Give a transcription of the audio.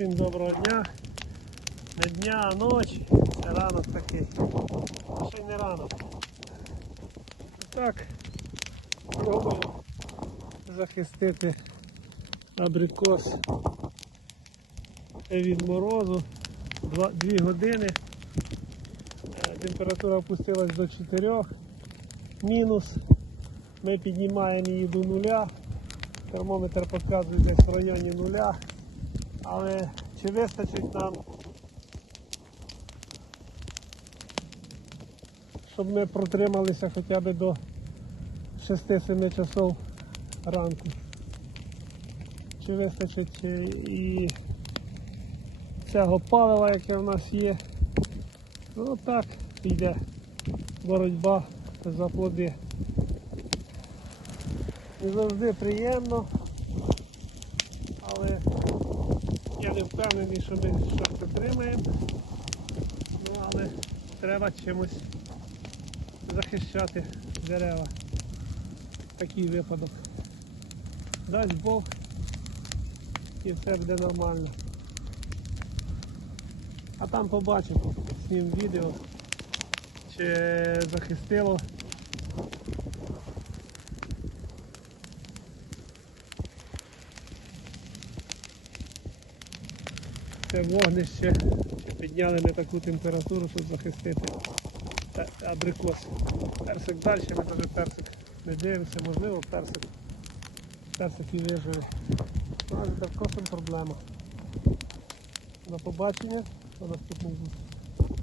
Всім доброго дня. Не дня, а ночі. Це ранок такий. Ще й не ранок. Так, пробую захистити абрикос від морозу. Два, дві години. Е, Температура опустилась до 4. Мінус. Ми піднімаємо її до нуля. Термометр показує десь в районі нуля. Але чи вистачить нам, щоб ми протрималися хоча б до 6-7 часов ранку? Чи вистачить е, і цього палива, яке в нас є? Ну так йде боротьба за плоди. Не завжди приємно, але я не впевнений, що ми щось отримаємо. Ну, але треба чимось захищати дерева. Такий випадок. Дасть Бог і все буде нормально. А там побачимо, знім відео, чи захистило. Це вогнище підняли на таку температуру, щоб захистити абрикос. Персик далі, ми теж персик не дивимося, можливо персик. Персик і виживе. Ну, з абрикосом проблема. До побачення, до наступних зустрічей.